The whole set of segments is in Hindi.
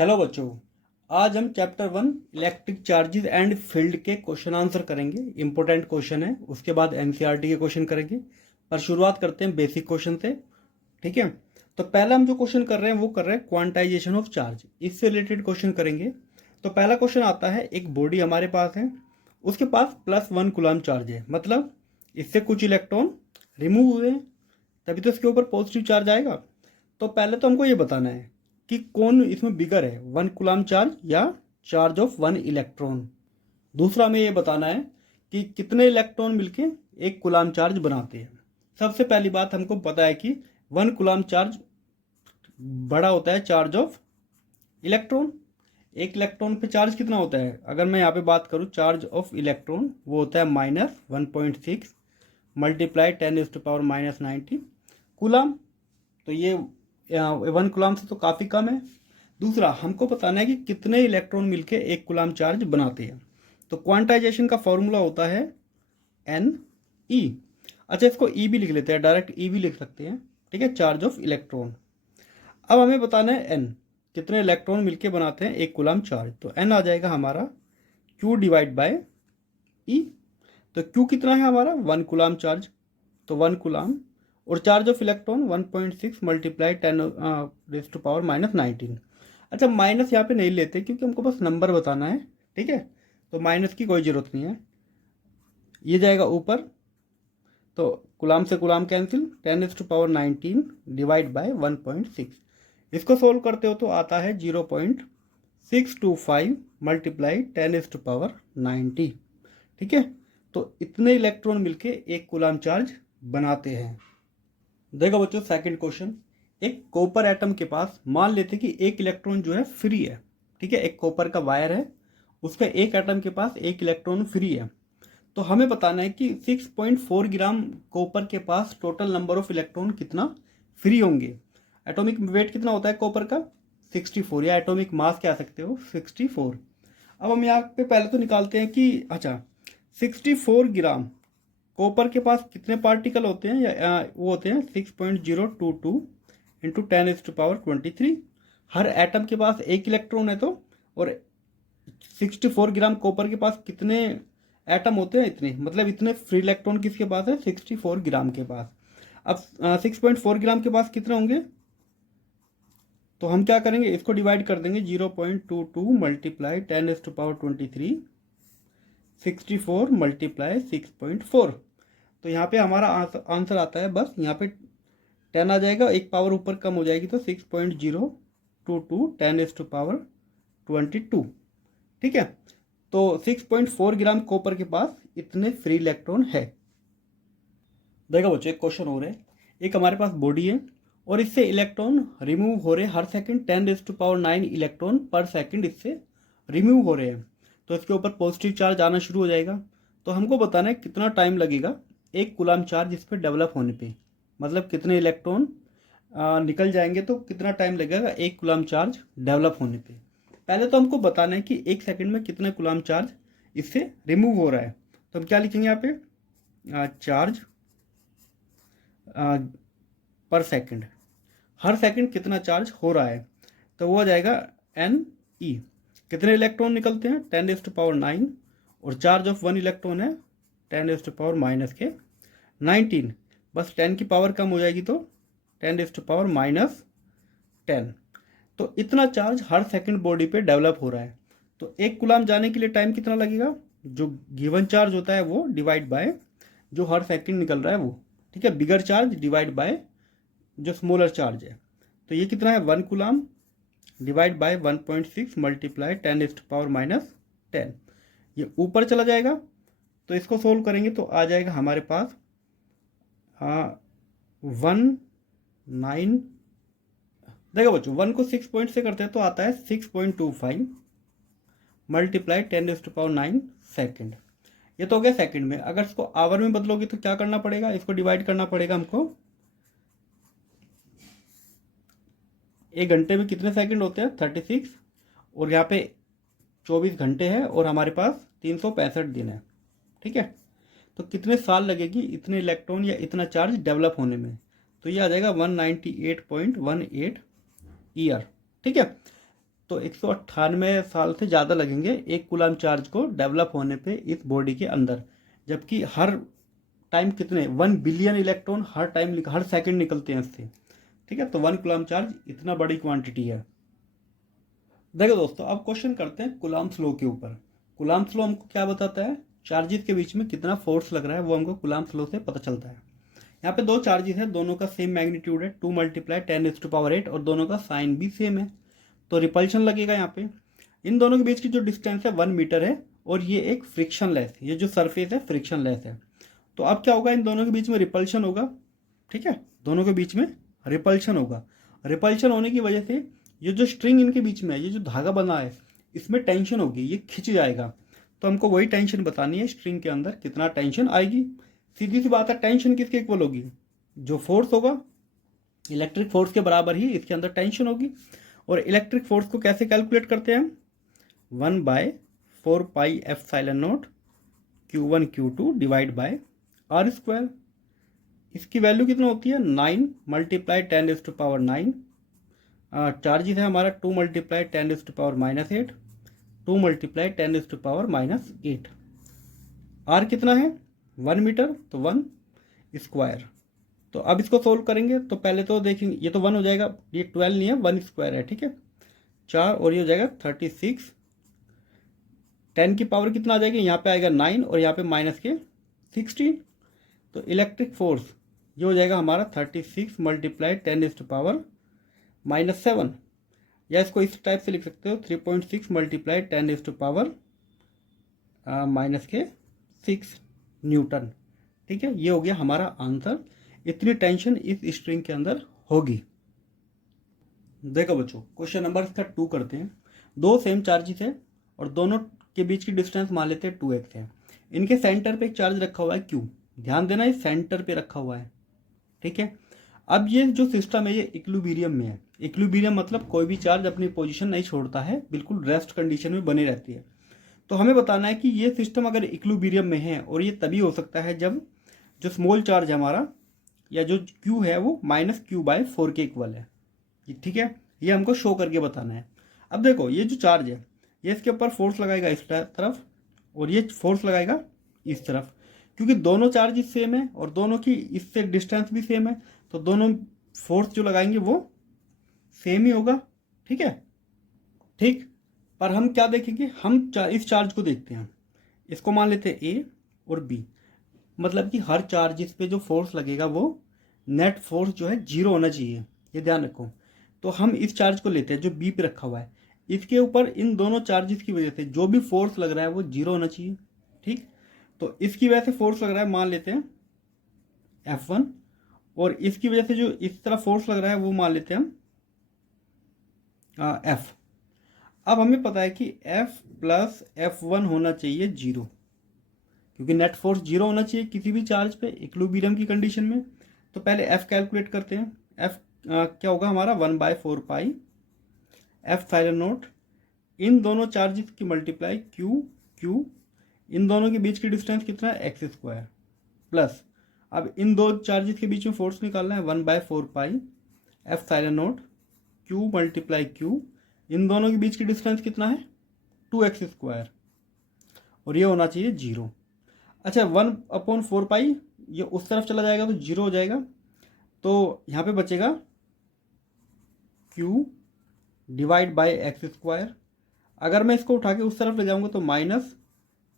हेलो बच्चों, आज हम chapter 1 electric charges and field के क्वेश्चन आंसर करेंगे। इंपॉर्टेंट क्वेश्चन है, उसके बाद एनसीईआरटी के क्वेश्चन करेंगे। पर शुरुआत करते हैं बेसिक क्वेश्चन से। ठीक है, तो पहला हम जो क्वेश्चन कर रहे हैं वो कर रहे हैं क्वांटाइजेशन ऑफ चार्ज। इससे रिलेटेड क्वेश्चन करेंगे। तो पहला क्वेश्चन आता है, एक बॉडी हमारे पास है, उसके पास +1 कूलम्ब चार्ज है, मतलब इससे कुछ इलेक्ट्रॉन रिमूव हुए हैं, तभी तो इसके ऊपर पॉजिटिव चार्ज आएगा। तो पहले तो हमको ये बताना है कि कौन इसमें बिगर है, 1 कूलम्ब चार्ज या चार्ज ऑफ 1 इलेक्ट्रॉन। दूसरा हमें ये बताना है कि कितने इलेक्ट्रॉन मिलके 1 कूलम्ब चार्ज बनाते हैं। सबसे पहली बात हमको पता है कि 1 कूलम्ब चार्ज बड़ा होता है चार्ज ऑफ इलेक्ट्रॉन। एक इलेक्ट्रॉन पे चार्ज कितना होता है, अगर मैं यहाँ पे बात करूँ चार्ज ऑफ इलेक्ट्रॉन, वो होता है -1.6 मल्टीप्लाई 10⁻⁻90 कूलम्ब। तो ये 1 कूलम्ब से तो काफ़ी कम है। दूसरा हमको बताना है कि कितने इलेक्ट्रॉन मिलके 1 कूलम्ब चार्ज बनाते हैं। तो क्वांटाइजेशन का फॉर्मूला होता है Ne। अच्छा, इसको E भी लिख लेते हैं, डायरेक्ट E भी लिख सकते हैं। ठीक है, चार्ज ऑफ इलेक्ट्रॉन। अब हमें बताना है N, कितने इलेक्ट्रॉन मिलके बनाते हैं 1 कूलम्ब चार्ज। तो N आ जाएगा हमारा Q डिवाइड बाय E। तो Q कितना है हमारा, 1 कूलम्ब चार्ज, तो 1 कूलम्ब, और चार्ज ऑफ इलेक्ट्रॉन 1.6 मल्टीप्लाई 10⁻⁻19। अच्छा, माइनस यहाँ पे नहीं लेते क्योंकि हमको बस नंबर बताना है। ठीक है, तो माइनस की कोई ज़रूरत नहीं है, ये जाएगा ऊपर। तो कूलम्ब से कूलम्ब कैंसिल, 10⁻19 डिवाइड बाय 1.6। इसको सोल्व करते हो तो आता है 0.625 मल्टीप्लाई 10⁻90। ठीक है, तो इतने इलेक्ट्रॉन मिलके 1 कूलम्ब चार्ज बनाते हैं। देखो बच्चों, सेकंड क्वेश्चन, एक कॉपर एटम के पास मान लेते कि एक इलेक्ट्रॉन जो है फ्री है। ठीक है, एक कॉपर का वायर है, उसका एक एटम के पास एक इलेक्ट्रॉन फ्री है। तो हमें बताना है कि 6.4 ग्राम कॉपर के पास टोटल नंबर ऑफ इलेक्ट्रॉन कितना फ्री होंगे। एटॉमिक वेट कितना होता है कॉपर का, 64, या एटॉमिक मास कह सकते हो 64। अब हम यहाँ पे पहले तो निकालते हैं कि अच्छा 64 ग्राम कॉपर के पास कितने पार्टिकल होते हैं, या वो होते हैं 6.022 इंटू 10⁻23। हर एटम के पास एक इलेक्ट्रॉन है, तो और 64 ग्राम कॉपर के पास कितने एटम होते हैं, इतने, मतलब इतने फ्री इलेक्ट्रॉन किसके पास है, 64 ग्राम के पास। अब 6.4 ग्राम के पास कितने होंगे, तो हम क्या करेंगे, इसको डिवाइड कर देंगे, 0.22 मल्टीप्लाई 10⁻23, 64 मल्टीप्लाई 6.4। तो यहाँ पे हमारा आंसर आता है, बस यहाँ पे 10 आ जाएगा, एक पावर ऊपर कम हो जाएगी, तो 6.022 10⁻22। ठीक है, तो 6.4 ग्राम कॉपर के पास इतने फ्री इलेक्ट्रॉन है। देखो बच्चों, एक क्वेश्चन हो रहा है, एक हमारे पास बॉडी है और इससे इलेक्ट्रॉन रिमूव हो रहे हर सेकंड 10⁻9 इलेक्ट्रॉन पर सेकंड इससे रिमूव हो रहे हैं। तो इसके ऊपर पॉजिटिव चार्ज आना शुरू हो जाएगा। तो हमको बताना है कितना टाइम लगेगा 1 कूलम्ब चार्ज इस पर डेवलप होने पे, मतलब कितने इलेक्ट्रॉन निकल जाएंगे, तो कितना टाइम लगेगा 1 कूलम्ब चार्ज डेवलप होने पे। पहले तो हमको बताना है कि 1 सेकंड में कितना कूलम्ब चार्ज इससे रिमूव हो रहा है। तो हम क्या लिखेंगे यहाँ पे, चार्ज पर सेकंड, हर सेकंड कितना चार्ज हो रहा है, तो वो आ जाएगा Ne। कितने इलेक्ट्रॉन निकलते हैं, 10⁻9, और चार्ज ऑफ 1 इलेक्ट्रॉन है 10⁻⁻19। बस 10 की पावर कम हो जाएगी तो 10⁻⁻10। तो इतना चार्ज हर सेकंड बॉडी पे डेवलप हो रहा है। तो 1 कूलम्ब जाने के लिए टाइम कितना लगेगा, जो गिवन चार्ज होता है वो डिवाइड बाय जो हर सेकंड निकल रहा है वो। ठीक है, बिगर चार्ज डिवाइड बाय जो स्मॉलर चार्ज है। तो ये कितना है, 1 कूलम्ब डिवाइड बाय 1.6 मल्टीप्लाई 10⁻⁻10। ये ऊपर चला जाएगा, तो इसको सोल्व करेंगे तो आ जाएगा हमारे पास 19। देखो बच्चों, 1 को 6 पॉइंट से करते हैं तो आता है 6.25 मल्टीप्लाई 10⁻9 सेकेंड। ये तो हो गया सेकंड में। अगर इसको आवर में बदलोगे तो क्या करना पड़ेगा, इसको डिवाइड करना पड़ेगा हमको। 1 घंटे में कितने सेकंड होते हैं, 36, और यहाँ पे 24 घंटे है और हमारे पास 365 दिन है। ठीक है, तो कितने साल लगेगी इतने इलेक्ट्रॉन या इतना चार्ज डेवलप होने में, तो ये आ जाएगा 198.18 ईयर। ठीक है, तो 198 साल से ज़्यादा लगेंगे एक कूलाम चार्ज को डेवलप होने पे इस बॉडी के अंदर, जबकि हर टाइम कितने 1 बिलियन इलेक्ट्रॉन हर सेकंड निकलते हैं इससे। ठीक है, तो 1 कूलाम चार्ज इतना बड़ी क्वांटिटी है। देखो दोस्तों, अब क्वेश्चन करते हैं कूलाम्स लॉ के ऊपर। कूलाम्स लॉ हमको क्या बताता है, चार्जेस के बीच में कितना फोर्स लग रहा है वो हमको कूलाम्स लॉ से पता चलता है। यहाँ पे दो चार्जेस है, दोनों का सेम मैग्नीट्यूड है 2 × 10⁸ और दोनों का साइन भी सेम है, तो रिपल्शन लगेगा यहाँ पे। इन दोनों के बीच की जो डिस्टेंस है 1 मीटर है और ये एक फ्रिक्शन लेस, ये जो सरफेस है फ्रिक्शन लेस है। तो अब क्या होगा, इन दोनों के बीच में रिपल्शन होगा। ठीक है, दोनों के बीच में रिपल्शन होगा। रिपल्शन होने की वजह से ये जो स्ट्रिंग इनके बीच में है, ये जो धागा बना है, इसमें टेंशन होगी, ये खिंच जाएगा। तो हमको वही टेंशन बतानी है, स्ट्रिंग के अंदर कितना टेंशन आएगी। सीधी सी बात है, टेंशन किसके इक्वल होगी, जो फोर्स होगा इलेक्ट्रिक फोर्स के बराबर ही इसके अंदर टेंशन होगी। और इलेक्ट्रिक फोर्स को कैसे कैलकुलेट करते हैं हम, 1/4πε0 Q1 Q2 divide by R²। इसकी वैल्यू कितना होती है, 9 × 10⁻⁹। चार्जेस है हमारा 2 × 10⁻⁻8, 2 × 10⁻⁻8। R कितना है 1 मीटर, तो 1 स्क्वायर। तो अब इसको सोल्व करेंगे तो पहले तो देखेंगे, ये तो 1 हो जाएगा, ये 12 नहीं है 1 स्क्वायर है। ठीक है, 4 और ये हो जाएगा 36। 10 की पावर कितना आ जाएगा, यहाँ पे आएगा 9 और यहाँ पे माइनस के 16। तो इलेक्ट्रिक फोर्स ये हो जाएगा हमारा 36 × 10⁻⁻7, या इसको इस टाइप से लिख सकते हो 3.6 × 10⁻⁻6 न्यूटन। ठीक है, ये हो गया हमारा आंसर। इतनी टेंशन इस स्ट्रिंग के अंदर होगी। देखो बच्चों, क्वेश्चन नंबर इसका 2 करते हैं। दो सेम चार्जेस है और दोनों के बीच की डिस्टेंस मान लेते हैं 2x है। इनके सेंटर पे एक चार्ज रखा हुआ है Q, ध्यान देना ये सेंटर पे रखा हुआ है। ठीक है, अब ये जो सिस्टम है ये इक्विलिब्रियम में है। इक्विलिब्रियम मतलब कोई भी चार्ज अपनी पोजीशन नहीं छोड़ता है, बिल्कुल रेस्ट कंडीशन में बनी रहती है। तो हमें बताना है कि ये सिस्टम अगर इक्विलिब्रियम में है, और ये तभी हो सकता है जब जो स्मॉल चार्ज है हमारा, या जो Q है वो -Q/4 के इक्वल है। ठीक है, ये हमको शो करके बताना है। अब देखो, ये जो चार्ज है ये इसके ऊपर फोर्स लगाएगा इस तरफ और ये फोर्स लगाएगा इस तरफ, क्योंकि दोनों चार्ज सेम है और दोनों की इससे डिस्टेंस भी सेम है, तो दोनों फोर्स जो लगाएंगे वो सेम ही होगा। ठीक है, ठीक। पर हम क्या देखेंगे, हम इस चार्ज को देखते हैं, इसको मान लेते हैं A और B, मतलब कि हर चार्ज पे जो फोर्स लगेगा वो नेट फोर्स जो है 0 होना चाहिए, ये ध्यान रखो। तो हम इस चार्ज को लेते हैं जो B पे रखा हुआ है, इसके ऊपर इन दोनों चार्जेस की वजह से जो भी फोर्स लग रहा है वो 0 होना चाहिए। ठीक, तो इसकी वजह से फोर्स लग रहा है, मान लेते हैं F1, और इसकी वजह से जो इस तरह फोर्स लग रहा है वो मान लेते हैं हम F। अब हमें पता है कि F + F1 होना चाहिए 0, क्योंकि नेट फोर्स 0 होना चाहिए किसी भी चार्ज पे इक्विलिब्रियम की कंडीशन में। तो पहले F कैलकुलेट करते हैं। F क्या होगा हमारा 1/4πε0, इन दोनों चार्जेस की मल्टीप्लाई Q, इन दोनों के बीच की डिस्टेंस कितना है x², प्लस अब इन दो चार्जेस के बीच में फोर्स निकालना है 1/4πε0 Q × Q, इन दोनों के बीच की डिस्टेंस कितना है 2x², और ये होना चाहिए 0। अच्छा, 1/4π ये उस तरफ चला जाएगा तो 0 हो जाएगा, तो यहाँ पे बचेगा Q / x²। अगर मैं इसको उठा के उस तरफ ले जाऊंगा तो -Q²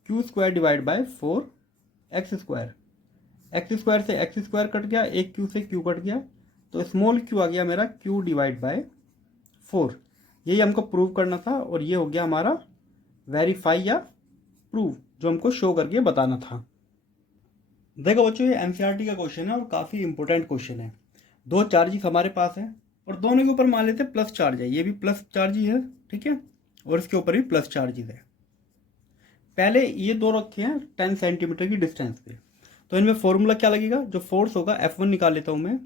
/ 4x²। x² से x² कट गया, एक Q से Q कट गया, तो स्मॉल q आ गया मेरा Q / 4। यही हमको प्रूव करना था, और ये हो गया हमारा वेरीफाई या प्रूव, जो हमको शो करके बताना था। देखो बच्चों, ये एनसीईआरटी का क्वेश्चन है और काफ़ी इंपॉर्टेंट क्वेश्चन है। दो चार्जेस हमारे पास है और दोनों के ऊपर मान लेते हैं प्लस चार्ज है, ये भी प्लस चार्ज ही है। ठीक है, और इसके ऊपर भी प्लस चार्जेस है। पहले ये दो रखे हैं 10 सेंटीमीटर की डिस्टेंस पे, तो इनमें फॉर्मूला क्या लगेगा, जो फोर्स होगा F1 निकाल लेता हूँ मैं,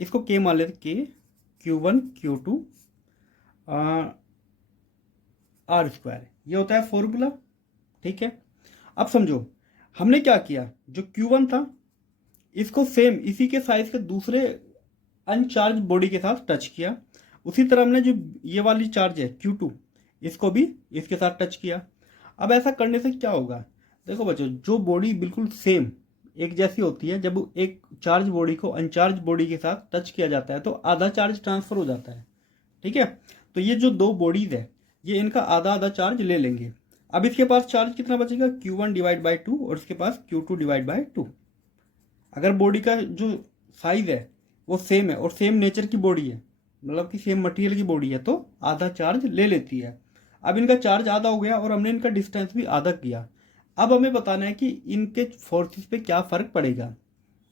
इसको K मान लेते, K Q1 Q2 R², ये होता है फॉर्मूला। ठीक है, अब समझो हमने क्या किया, जो Q1 था इसको सेम इसी के साइज के दूसरे अनचार्ज बॉडी के साथ टच किया, उसी तरह हमने जो ये वाली चार्ज है Q2 इसको भी इसके साथ टच किया। अब ऐसा करने से क्या होगा, देखो बच्चों, जो बॉडी बिल्कुल सेम एक जैसी होती है, जब एक चार्ज बॉडी को अनचार्ज बॉडी के साथ टच किया जाता है तो आधा चार्ज ट्रांसफर हो जाता है। ठीक है, तो ये जो दो बॉडीज है ये इनका आधा आधा चार्ज ले लेंगे। अब इसके पास चार्ज कितना बचेगा, Q1 डिवाइड बाई 2 और इसके पास Q2 डिवाइड बाई 2। अगर बॉडी का जो साइज है वो सेम है और सेम नेचर की बॉडी है, मतलब कि सेम मटेरियल की बॉडी है, तो आधा चार्ज ले लेती है। अब इनका चार्ज आधा हो गया और हमने इनका डिस्टेंस भी आधा किया। अब हमें बताना है कि इनके फोर्सेस पे क्या फर्क पड़ेगा।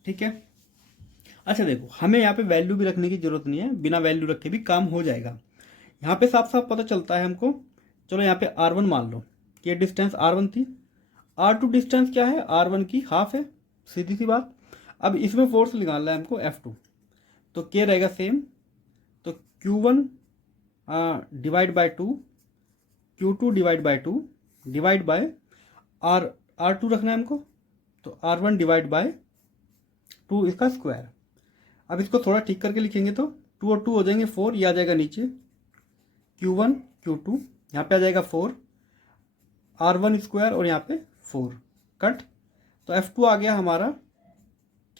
ठीक है, अच्छा देखो, हमें यहाँ पे वैल्यू भी रखने की जरूरत नहीं है, बिना वैल्यू रखे भी काम हो जाएगा। यहाँ पे साफ साफ पता चलता है हमको। चलो यहाँ पे R1 मान लो कि ये डिस्टेंस R1 थी। R2 डिस्टेंस क्या है, R1 की हाफ है, सीधी सी बात। अब इसमें फोर्स निकालना है हमको F2, तो क्या रहेगा सेम, तो Q1 divide by 2, Q2 divide by 2 divide by R2 रखना है हमको, तो R1 डिवाइड बाय 2 इसका स्क्वायर। अब इसको थोड़ा ठीक करके लिखेंगे तो 2 और 2 हो जाएंगे 4, ये आ जाएगा नीचे Q1 Q2, यहाँ पे आ जाएगा 4, R1 स्क्वायर और यहाँ पे 4 कट, तो F2 आ गया हमारा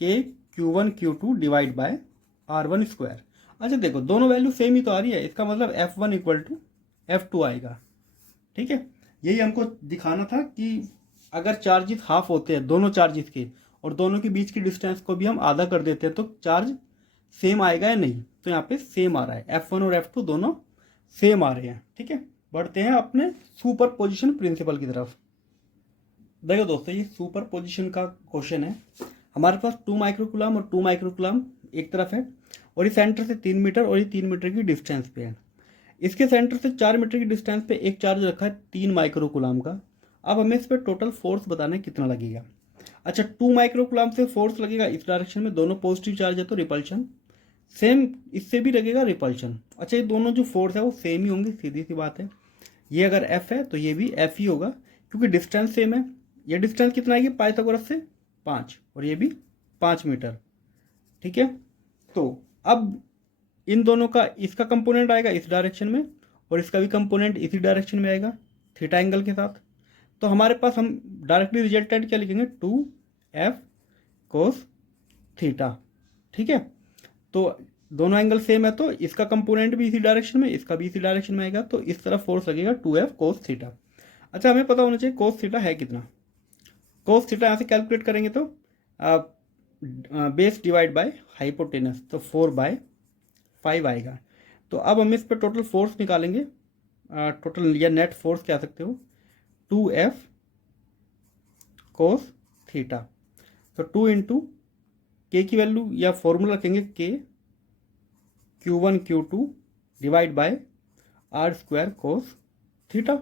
के Q1 Q2 divide by R1 square. अच्छा देखो, दोनों वैल्यू सेम ही तो आ रही है, इसका मतलब F1 इक्वल टू F2 आएगा। ठीक है, यही हमको दिखाना था कि अगर चार्जेस हाफ होते हैं दोनों चार्जेस के और दोनों के बीच की डिस्टेंस को भी हम आधा कर देते हैं तो चार्ज सेम आएगा या नहीं, तो यहाँ पे सेम आ रहा है, F1 और F2 दोनों सेम आ रहे हैं। ठीक है, बढ़ते हैं अपने सुपर पोजिशन प्रिंसिपल की तरफ। देखो दोस्तों, ये सुपर पोजिशन का क्वेश्चन है। हमारे पास 2 माइक्रोकुलम और 2 माइक्रोकुलम एक तरफ है और इस सेंटर से 3 मीटर और ये 3 मीटर की डिस्टेंस पे है। इसके सेंटर से 4 मीटर की डिस्टेंस पे एक चार्ज रखा है 3 माइक्रोकुलम का। अब हमें इस पर टोटल फोर्स बताना है कितना लगेगा। अच्छा, 2 माइक्रोकुलम से फोर्स लगेगा इस डायरेक्शन में, दोनों पॉजिटिव चार्ज है तो रिपल्शन सेम इससे भी लगेगा रिपल्शन। अच्छा, ये दोनों जो फोर्स है वो सेम ही होंगे, सीधी सी बात है। ये अगर F है तो ये भी F ही होगा क्योंकि डिस्टेंस सेम है। ये डिस्टेंस कितना आएगी पाइथागोरस से 5 और ये भी 5 मीटर। ठीक है, तो अब इन दोनों का इसका कंपोनेंट आएगा इस डायरेक्शन में और इसका भी कंपोनेंट इसी डायरेक्शन में आएगा थीटा एंगल के साथ। तो हमारे पास हम डायरेक्टली रिजल्टेंट क्या लिखेंगे, 2F cos थीटा। ठीक है, तो दोनों एंगल सेम है तो इसका कंपोनेंट भी इसी डायरेक्शन में, इसका भी इसी डायरेक्शन में आएगा, तो इस तरफ फोर्स लगेगा 2F cos थीटा। अच्छा, हमें पता होना चाहिए cos थीटा है कितना। cos थीटा यहाँ से कैलकुलेट करेंगे तो बेस डिवाइड बाय हाइपोटेनस, तो 4/5 आएगा। तो अब हम इस पर टोटल फोर्स निकालेंगे, टोटल या नेट फोर्स कह सकते हो, 2F cos थीटा। तो 2 इंटू के की वैल्यू या फॉर्मूला रखेंगे के Q1 Q2 divide by R square cos theta.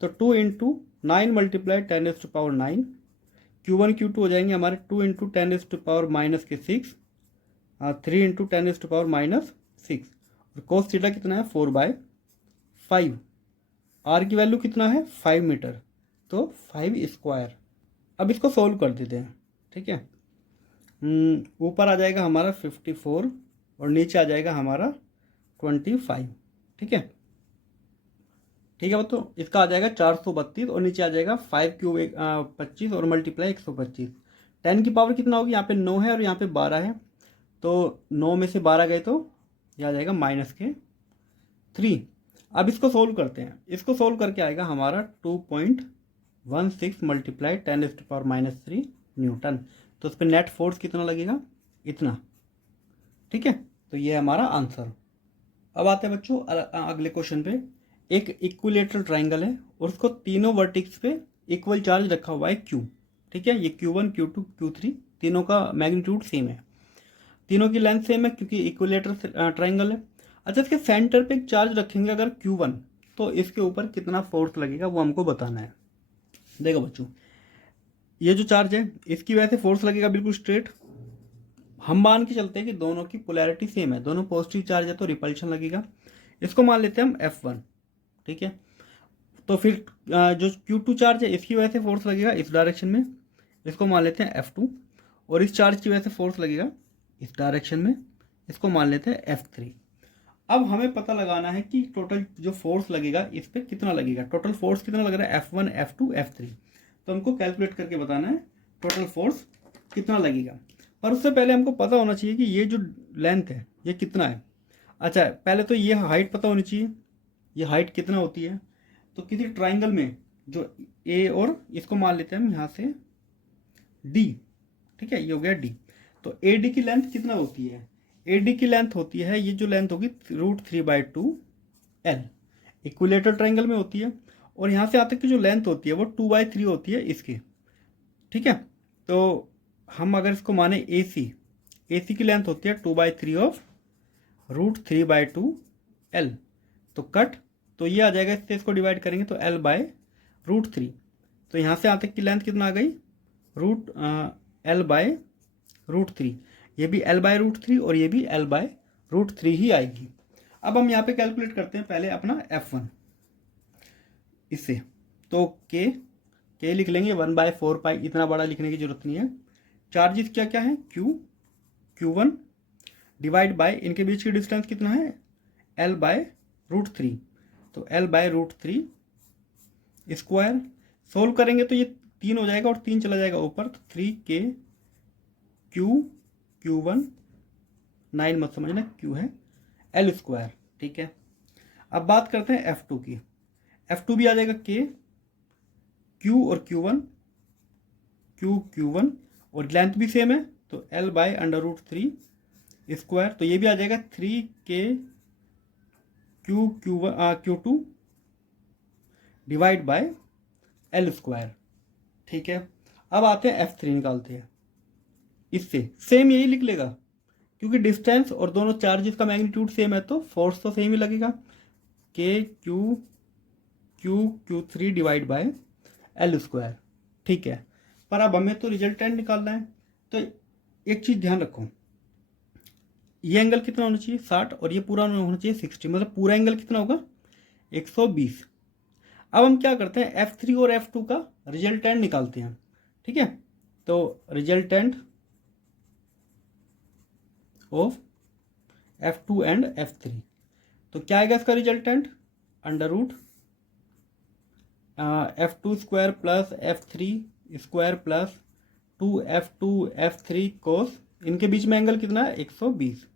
तो 2 इंटू 9 मल्टीप्लाई 10⁻⁹, Q1 Q2 हो जाएंगे हमारे 2 इंटू 10⁻⁻6, 3 इंटू 10⁻⁻6 और cos थीटा कितना है 4/5। R की वैल्यू कितना है 5 मीटर, तो 5 स्क्वायर। अब इसको सोल्व कर देते हैं। ठीक है, ऊपर आ जाएगा हमारा 54 और नीचे आ जाएगा हमारा 25। ठीक है, ठीक है, तो इसका आ जाएगा 432 और नीचे आ जाएगा 5 क्यूब 25 और मल्टीप्लाई 125। 10 की पावर कितना होगी, यहाँ पे 9 है और यहाँ पे 12 है, तो 9 में से 12 गए तो यह आ जाएगा -3। अब इसको सोल्व करते हैं। इसको सोल्व करके आएगा हमारा 2.16 मल्टीप्लाई 10⁻³ न्यूटन। तो उस पर नेट फोर्स कितना लगेगा, इतना। ठीक है, तो ये हमारा आंसर। अब आते हैं बच्चों अगले क्वेश्चन पे। एक इक्विलेटरल ट्राइंगल है और उसको तीनों वर्टिक्स पे इक्वल चार्ज रखा हुआ है Q। ठीक है, ये Q1 Q2 Q3 तीनों का मैग्नीट्यूड सेम है, तीनों की लेंथ सेम है क्योंकि इक्विलेटरल ट्राइंगल है। अच्छा, इसके सेंटर पे एक चार्ज रखेंगे अगर Q1, तो इसके ऊपर कितना फोर्स लगेगा वो हमको बताना है। देखो बच्चों, ये जो चार्ज है इसकी वजह से फोर्स लगेगा बिल्कुल स्ट्रेट। हम मान के चलते हैं कि दोनों की पोलैरिटी सेम है, दोनों पॉजिटिव चार्ज है तो रिपल्शन लगेगा। इसको मान लेते हैं हम F1। ठीक है, तो फिर जो Q2 चार्ज है इसकी वजह से फोर्स लगेगा इस डायरेक्शन में, इसको मान लेते हैं F2। और इस चार्ज की वजह से फोर्स लगेगा इस डायरेक्शन में, इसको मान लेते हैं F3। अब हमें पता लगाना है कि टोटल जो फोर्स लगेगा इस पर कितना लगेगा, टोटल फोर्स कितना लग रहा है F1 F2 F3, तो हमको कैलकुलेट करके बताना है टोटल फोर्स कितना लगेगा। पर उससे पहले हमको पता होना चाहिए कि ये जो लेंथ है ये कितना है। अच्छा, पहले तो ये हाइट पता होनी चाहिए, ये हाइट कितना होती है। तो किसी ट्राइंगल में जो ए और इसको मान लेते हैं हम यहाँ से डी, ठीक है, ये हो गया डी। तो ए डी की लेंथ कितना होती है, ए डी की लेंथ होती है, ये जो लेंथ होगी √3/2 L, इक्विलेटर ट्राइंगल में होती है। और यहाँ से यहाँ तक की जो लेंथ होती है वो 2/3 होती है इसकी, ठीक है। तो हम अगर इसको माने ए सी की लेंथ होती है 2/3 ऑफ √3/2 L। तो कट, तो ये आ जाएगा, इससे इसको डिवाइड करेंगे तो L/√3। तो यहाँ से यहाँ तक की लेंथ कितना आ गई, L/√3। ये भी L/√3 और ये भी L/√3 ही आएगी। अब हम यहाँ पे कैलकुलेट करते हैं पहले अपना F1 इससे। तो K लिख लेंगे 1/4π, इतना बड़ा लिखने की जरूरत नहीं है। चार्जेस क्या क्या है, Q1 डिवाइड बाय इनके बीच की डिस्टेंस कितना है L/√3। तो L/√3 स्क्वायर, सोल्व करेंगे तो ये 3 हो जाएगा और 3 चला जाएगा ऊपर, तो 3K Q1, 9 मत समझना, Q है L स्क्वायर, ठीक है। अब बात करते हैं F2 की। F2 भी आ जाएगा Q और Q1 और लेंथ भी सेम है, तो L/√3 स्क्वायर। तो ये भी आ जाएगा 3K Q2 divide by L square, ठीक है। अब आते हैं F3 निकालते हैं, इससे सेम यही लिख लेगा क्योंकि डिस्टेंस और दोनों चार्जेस का मैग्नीट्यूड सेम है तो फोर्स तो सेम ही लगेगा, Q3 divide by L square, ठीक है। पर अब हमें तो रिजल्टेंट निकालना है, तो एक चीज ध्यान रखो, ये एंगल कितना होना चाहिए 60 और ये पूरा होना चाहिए 60, मतलब पूरा एंगल कितना होगा 120। अब हम क्या करते हैं F3 और F2 का रिजल्टेंट निकालते हैं, ठीक है। तो resultant of F2 and F3, तो क्या आएगा इसका resultant, √F2 square plus F3 square plus 2F2 F3 कोस, इनके बीच में एंगल कितना है 120।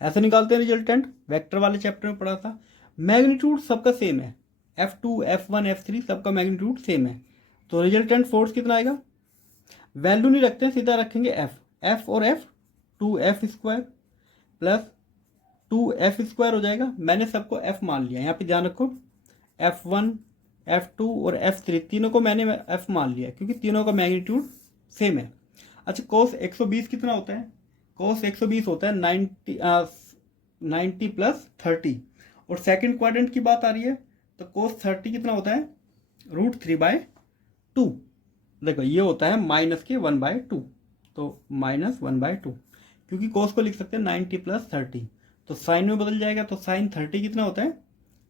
ऐसे निकालते हैं रिजल्टेंट, वेक्टर वाले चैप्टर में पढ़ा था। मैग्नीट्यूड सबका सेम है, F2 F1 F3 सबका मैग्नीट्यूड सेम है, तो रिजल्टेंट फोर्स कितना आएगा, वैल्यू नहीं रखते हैं, सीधा रखेंगे F और F 2F square plus 2F square हो जाएगा। मैंने सबको F मान लिया, यहाँ पे ध्यान रखो F1 F2 और F3 तीनों को मैंने F मान लिया क्योंकि तीनों का मैग्नीट्यूड सेम है। अच्छा, कोस 120 कितना होता है, कोस 120 होता है 90 प्लस 30, और सेकंड क्वाड्रेंट की बात आ रही है तो कोस 30 कितना होता है √3/2। देखो ये होता है -1/2, तो -1/2, क्योंकि कोस को लिख सकते हैं 90 प्लस 30, तो साइन में बदल जाएगा, तो साइन 30 कितना होता है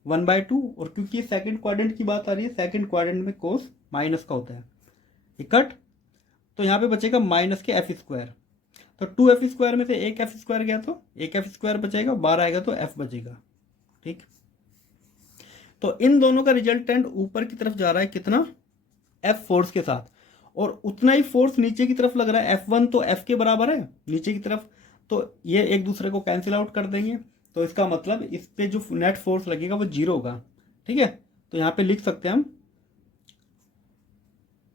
1/2, और क्योंकि सेकंड क्वाड्रेंट की बात आ रही है, सेकंड क्वाड्रेंट में कोस माइनस का होता है, इकट। तो यहाँ पे बचेगा -F स्क्वायर, तो 2F स्क्वायर में से एक F स्क्वायर गया तो एक F स्क्वायर बचेगा, 12 आएगा तो F बचेगा, ठीक। तो इन दोनों का रिजल्टेंट ऊपर की तरफ जा रहा है कितना, F फोर्स के साथ, और उतना ही फोर्स नीचे की तरफ लग रहा है, F1 तो F के बराबर है नीचे की तरफ, तो ये एक दूसरे को कैंसिल आउट कर देंगे, तो इसका मतलब इस पे जो नेट फोर्स लगेगा वो 0 होगा, ठीक है। तो यहाँ पे लिख सकते हैं हम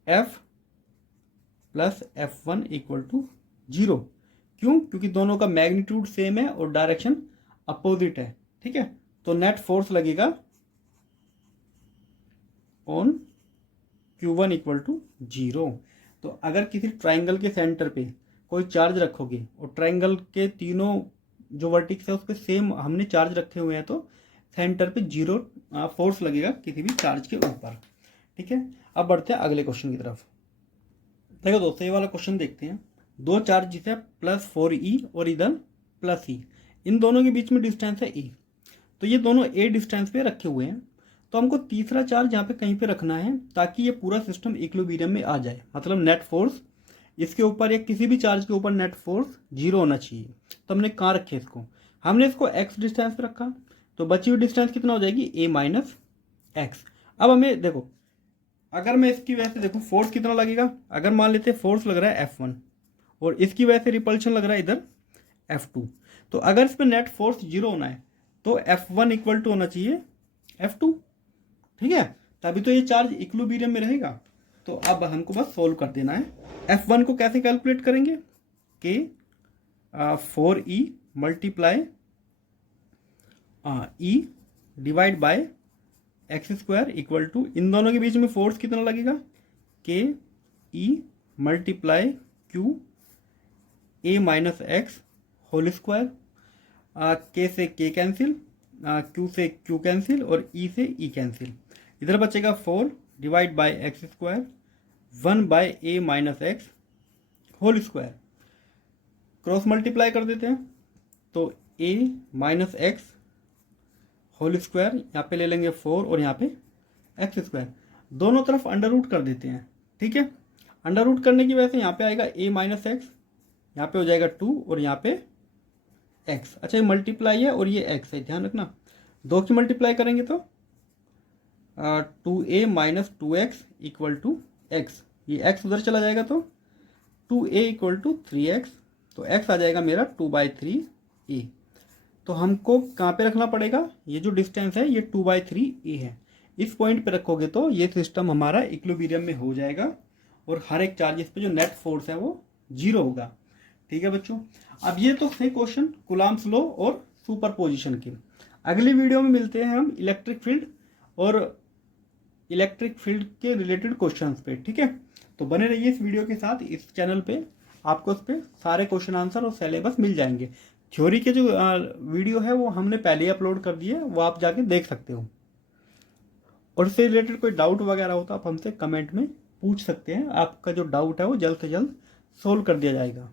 F plus F1 equal to 0, क्यों, क्योंकि दोनों का मैग्नीट्यूड सेम है और डायरेक्शन अपोजिट है, ठीक है। तो नेट फोर्स लगेगा ऑन Q1 इक्वल टू 0। तो अगर किसी ट्राइंगल के सेंटर पे कोई चार्ज रखोगे और ट्राइंगल के तीनों जो वर्टिक्स है उस पर सेम हमने चार्ज रखे हुए हैं, तो सेंटर पे 0 फोर्स लगेगा किसी भी चार्ज के ऊपर, ठीक है। अब बढ़ते हैं अगले क्वेश्चन की तरफ। देखो दोस्तों, ये वाला क्वेश्चन देखते हैं। दो चार्ज जिसे +4E और इधर +E, इन दोनों के बीच में डिस्टेंस है E, तो ये दोनों A डिस्टेंस पे रखे हुए हैं, तो हमको तीसरा चार्ज यहाँ पे कहीं पे रखना है ताकि ये पूरा सिस्टम इक्विलिब्रियम में आ जाए, मतलब नेट फोर्स इसके ऊपर या किसी भी चार्ज के ऊपर नेट फोर्स 0 होना चाहिए। तो हमने कहाँ रखे इसको, हमने इसको x डिस्टेंस पे रखा, तो बची हुई डिस्टेंस कितना हो जाएगी, a माइनस एक्स। अब हमें देखो, अगर मैं इसकी वजह से देखूँ फोर्स कितना लगेगा, अगर मान लेते हैं फोर्स लग रहा है F1 और इसकी वजह से रिपल्शन लग रहा है इधर F2, तो अगर इस पर नेट फोर्स जीरो होना है तो F1 इक्वल टू होना चाहिए F2, ठीक है, तभी तो ये चार्ज इक्विलिब्रियम में रहेगा। तो अब हमको बस सोल्व कर देना है। F1 को कैसे कैलकुलेट करेंगे, कि 4E multiply E divide by X square equal to, इन दोनों के बीच में फोर्स कितना लगेगा, K E multiply Q A minus X whole square, K से के कैंसिल, क्यू से क्यू कैंसिल और ई से ई कैंसिल, इधर बचेगा 4 divide by X square 1 by A minus X whole square, cross multiply कर देते हैं, तो A minus X whole square यहाँ पे ले लेंगे 4 और यहाँ पे एक्स स्क्वायर, दोनों तरफ अंडर रूट कर देते हैं, ठीक है। अंडर रूट करने की वजह से यहाँ पे आएगा a माइनस एक्स, यहाँ पे हो जाएगा 2 और यहाँ पे x। अच्छा ये मल्टीप्लाई है और ये x है, ध्यान रखना, दो की मल्टीप्लाई करेंगे तो 2a minus 2x equal to x, ये x उधर चला जाएगा तो 2a इक्वल टू 3x, तो x आ जाएगा मेरा 2/3a। तो हमको कहाँ पे रखना पड़ेगा, ये जो डिस्टेंस है ये 2/3a है, इस पॉइंट पे रखोगे तो ये सिस्टम हमारा इक्विलिब्रियम में हो जाएगा और हर एक चार्जेस पे जो नेट फोर्स है वो जीरो होगा, ठीक है बच्चों। अब ये तो थे क्वेश्चन कूलम्ब्स लॉ और सुपरपोजिशन के। अगली वीडियो में मिलते हैं हम इलेक्ट्रिक फील्ड और इलेक्ट्रिक फील्ड के रिलेटेड क्वेश्चंस पे, ठीक है। तो बने रहिए इस वीडियो के साथ, इस चैनल पे आपको उस पर सारे क्वेश्चन आंसर और सिलेबस मिल जाएंगे। थ्योरी के जो वीडियो है वो हमने पहले ही अपलोड कर दिए, वो आप जाके देख सकते हो। और इससे रिलेटेड कोई डाउट वगैरह हो तो आप हमसे कमेंट में पूछ सकते हैं, आपका जो डाउट है वो जल्द से जल्द सोल्व कर दिया जाएगा।